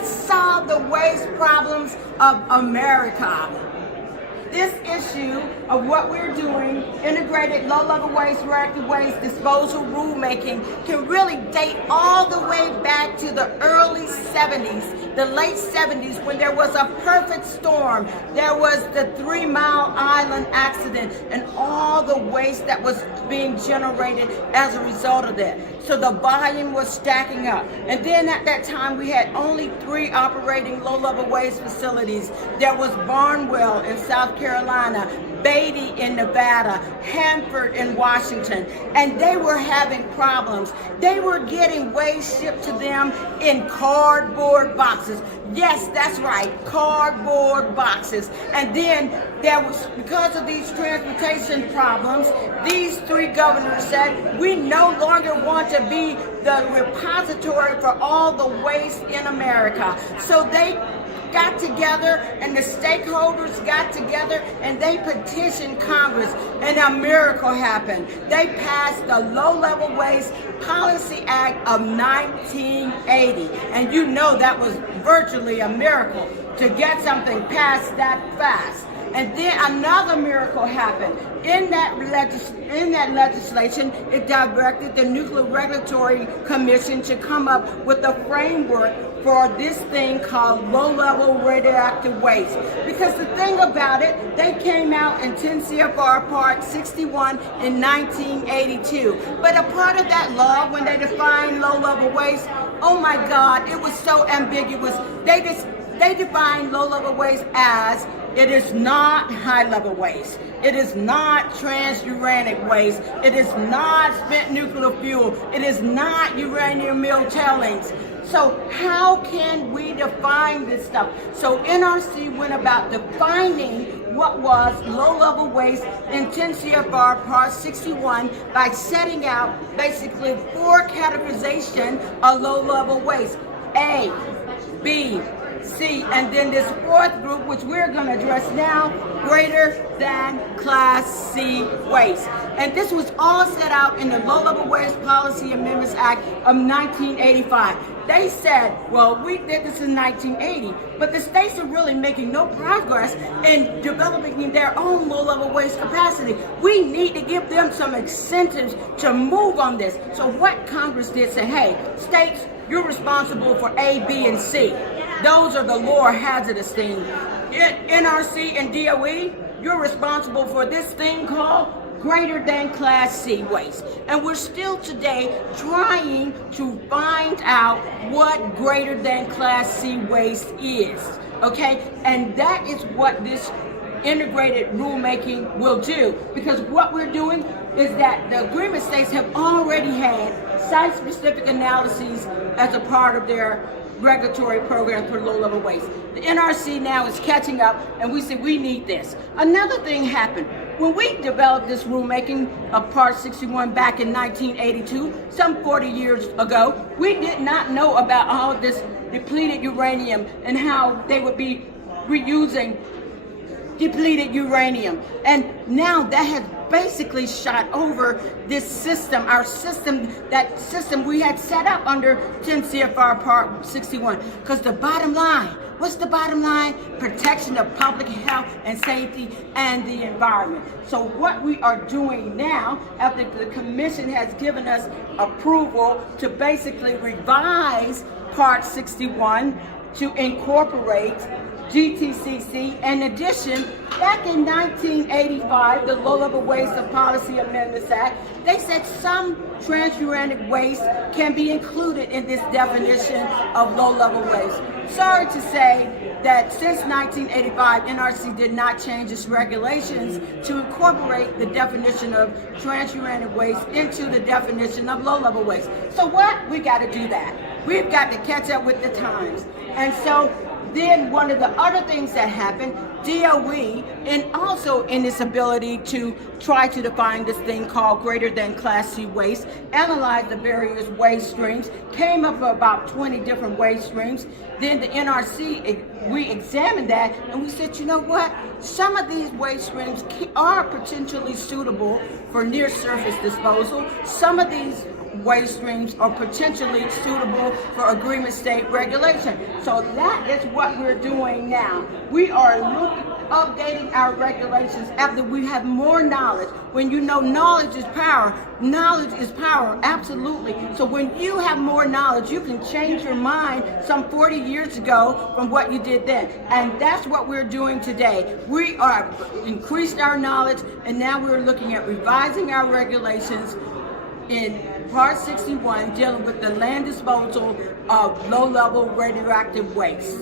Let's solve the waste problems of America. This issue of what we're doing, integrated low-level waste, reactive waste disposal rulemaking, can really date all the way back to the early 70s, the late 70s, when there was a perfect storm. There was the 3 Mile Island accident and all the waste that was being generated as a result of that. So the volume was stacking up. And then at that time, we had only 3 operating low-level waste facilities. There was Barnwell in South Carolina, Beatty in Nevada, Hanford in Washington, and they were having problems. They were getting waste shipped to them in cardboard boxes. Yes, that's right, cardboard boxes. And then there was, because of these transportation problems, these 3 governors said, we no longer want to be the repository for all the waste in America. So they got together and the stakeholders got together and they petitioned Congress, and a miracle happened. They passed the Low-Level Waste Policy Act of 1980, and you know that was virtually a miracle to get something passed that fast. And then another miracle happened. In that legislation, it directed the Nuclear Regulatory Commission to come up with a framework for this thing called low-level radioactive waste. Because the thing about it, they came out in 10 CFR Part 61 in 1982. But a part of that law, when they defined low-level waste, oh my God, it was so ambiguous. They defined low-level waste as it is not high-level waste. It is not transuranic waste. It is not spent nuclear fuel. It is not uranium mill tailings. So how can we define this stuff? So NRC went about defining what was low-level waste in 10 CFR Part 61 by setting out basically 4 categorization of low-level waste: A, B, C, and then this 4th group, which we're going to address now, greater than Class C waste. And this was all set out in the Low-Level Waste Policy Amendments Act of 1985. They said, well, we did this in 1980, but the states are really making no progress in developing their own low-level waste capacity. We need to give them some incentives to move on this. So what Congress did say, hey, states, you're responsible for A, B, and C. Those are the lower hazardous things. NRC and DOE, you're responsible for this thing called greater than Class C waste. And we're still today trying to find out what greater than Class C waste is, okay? And that is what this integrated rulemaking will do, because what we're doing is that the agreement states have already had site-specific analyses as a part of their regulatory program for low-level waste. The NRC now is catching up, and we say we need this. Another thing happened. When we developed this rulemaking of Part 61 back in 1982, some 40 years ago, we did not know about all of this depleted uranium and how they would be reusing depleted uranium. And now that has basically shot over this system, our system, that system we had set up under 10 CFR Part 61. Because the bottom line, what's the bottom line? Protection of public health and safety and the environment. So what we are doing now, after the commission has given us approval to basically revise Part 61 to incorporate GTCC. In addition, back in 1985, the Low-Level Waste of Policy Amendments Act, they said some transuranic waste can be included in this definition of low-level waste. Sorry to say that since 1985, NRC did not change its regulations to incorporate the definition of transuranic waste into the definition of low-level waste. So what? We got to do that. We've got to catch up with the times. And so then one of the other things that happened, DOE, and also in its ability to try to define this thing called greater than Class C waste, analyzed the various waste streams, came up with about 20 different waste streams. Then the NRC, we examined that and we said, you know what? Some of these waste streams are potentially suitable for near surface disposal. Some of these waste streams are potentially suitable for agreement state regulation. So that is what we're doing now. We are updating our regulations after we have more knowledge. When you know knowledge is power absolutely. So when you have more knowledge, you can change your mind some 40 years ago from what you did then. And that's what we're doing today. We are increased our knowledge, and now we're looking at revising our regulations in Part 61, dealing with the land disposal of low-level radioactive waste.